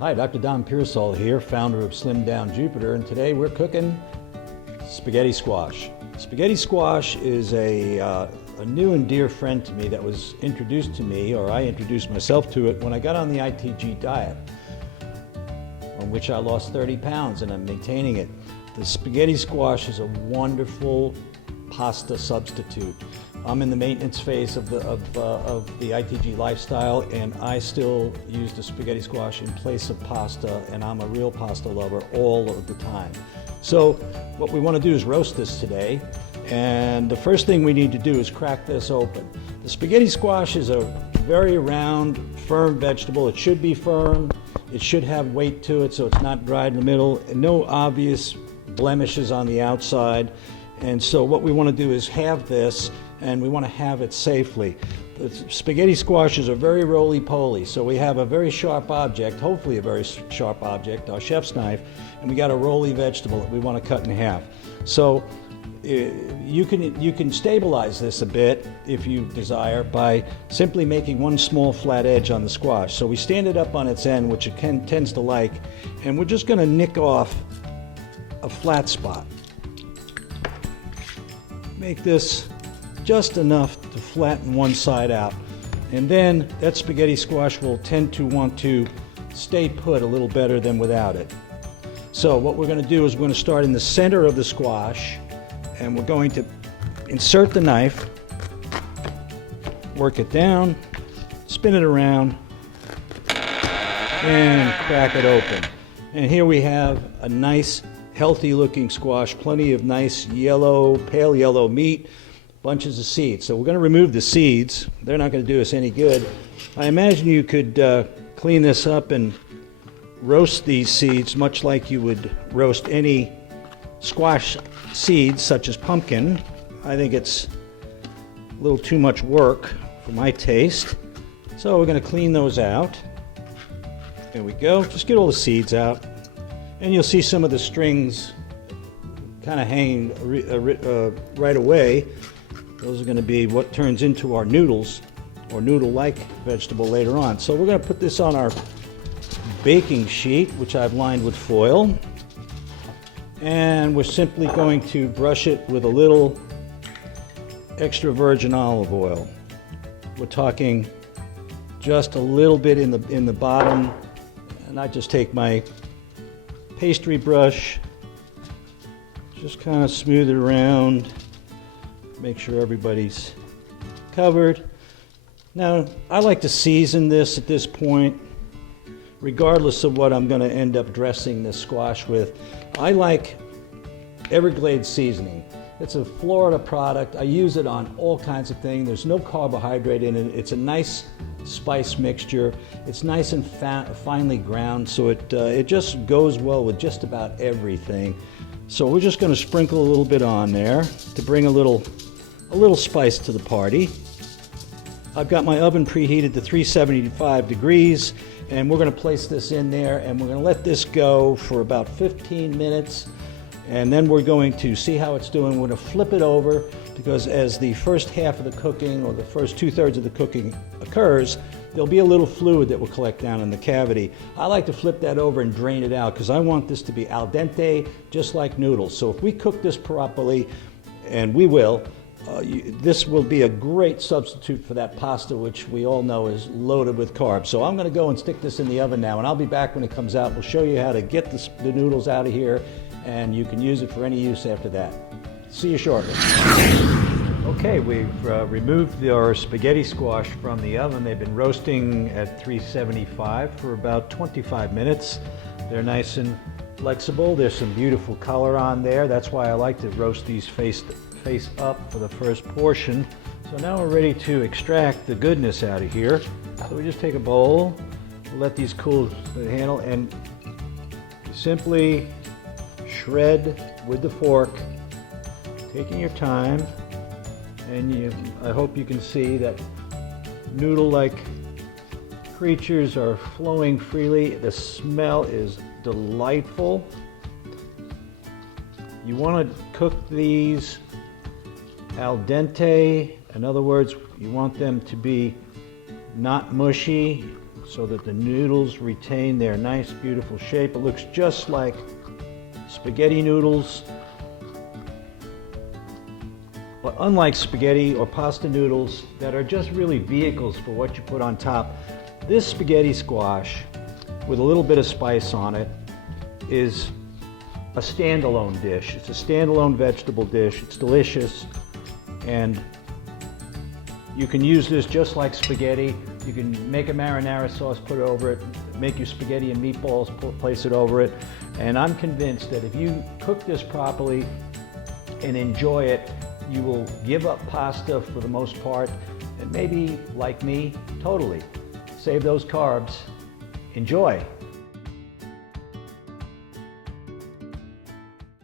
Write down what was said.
Hi, Dr. Don Pearsall here, founder of Slim Down Jupiter, and today we're cooking spaghetti squash. Spaghetti squash is a new and dear friend to me that was introduced to me, or I introduced myself to it when I got on the ITG diet, on which I lost 30 pounds and I'm maintaining it. The spaghetti squash is a wonderful pasta substitute. I'm in the maintenance phase of the ITG lifestyle, and I still use the spaghetti squash in place of pasta, and I'm a real pasta lover all of the time. So what we want to do is roast this today, and the first thing we need to do is crack this open. The spaghetti squash is a very round, firm vegetable. It should be firm. It should have weight to it so it's not dried in the middle, and no obvious blemishes on the outside. And so what we want to do is have this, and we want to have it safely. The spaghetti squashes are very roly-poly, so we have a very sharp object, hopefully a very sharp object, our chef's knife, and we got a roly vegetable that we want to cut in half. So you can stabilize this a bit if you desire by simply making one small flat edge on the squash. So we stand it up on its end, which it tends to like, and we're just going to nick off a flat spot. Make this just enough to flatten one side out, and then that spaghetti squash will tend to want to stay put a little better than without it. So what we're going to do is we're going to start in the center of the squash, and we're going to insert the knife, work it down, spin it around, and crack it open. And here we have a nice healthy looking squash, plenty of nice yellow, pale yellow meat, bunches of seeds. So we're going to remove the seeds. They're not going to do us any good. I imagine you could clean this up and roast these seeds much like you would roast any squash seeds such as pumpkin. I think it's a little too much work for my taste. So we're going to clean those out. There we go. Just get all the seeds out. And you'll see some of the strings kind of hanging right away. Those are going to be what turns into our noodles, or noodle-like vegetable later on. So we're going to put this on our baking sheet, which I've lined with foil. And we're simply going to brush it with a little extra virgin olive oil. We're talking just a little bit in the bottom. And I just take my pastry brush, just kind of smooth it around, make sure everybody's covered. Now, I like to season this at this point, regardless of what I'm going to end up dressing this squash with. I like Everglades seasoning. It's a Florida product. I use it on all kinds of things. There's no carbohydrate in it. It's a nice spice mixture. It's nice and finely ground, so it just goes well with just about everything. So we're just going to sprinkle a little bit on there to bring a little spice to the party. I've got my oven preheated to 375 degrees, and we're going to place this in there, and we're going to let this go for about 15 minutes. And then we're going to see how it's doing. We're going to flip it over, because as the first half of the cooking, or the first 2/3 of the cooking occurs, there'll be a little fluid that will collect down in the cavity. I like to flip that over and drain it out, because I want this to be al dente, just like noodles. So if we cook this properly, and we will, this will be a great substitute for that pasta, which we all know is loaded with carbs. So I'm going to go and stick this in the oven now, and I'll be back when it comes out. We'll show you how to get the noodles out of here, and you can use it for any use after that. See you shortly. Okay, we've removed our spaghetti squash from the oven. They've been roasting at 375 for about 25 minutes. They're nice and flexible. There's some beautiful color on there. That's why I like to roast these face up for the first portion. So now we're ready to extract the goodness out of here. So we just take a bowl, let these cool to the handle, and simply shred with the fork, taking your time. And I hope you can see that noodle-like creatures are flowing freely. The smell is delightful. You want to cook these al dente. In other words, you want them to be not mushy. so that the noodles retain their nice, beautiful shape. It looks just like spaghetti noodles. But unlike spaghetti or pasta noodles that are just really vehicles for what you put on top, this spaghetti squash with a little bit of spice on it is a standalone dish. It's a standalone vegetable dish. It's delicious, and you can use this just like spaghetti. You can make a marinara sauce, put it over it, make your spaghetti and meatballs, place it over it. And I'm convinced that if you cook this properly and enjoy it, you will give up pasta for the most part, and maybe, like me, totally save those carbs. Enjoy.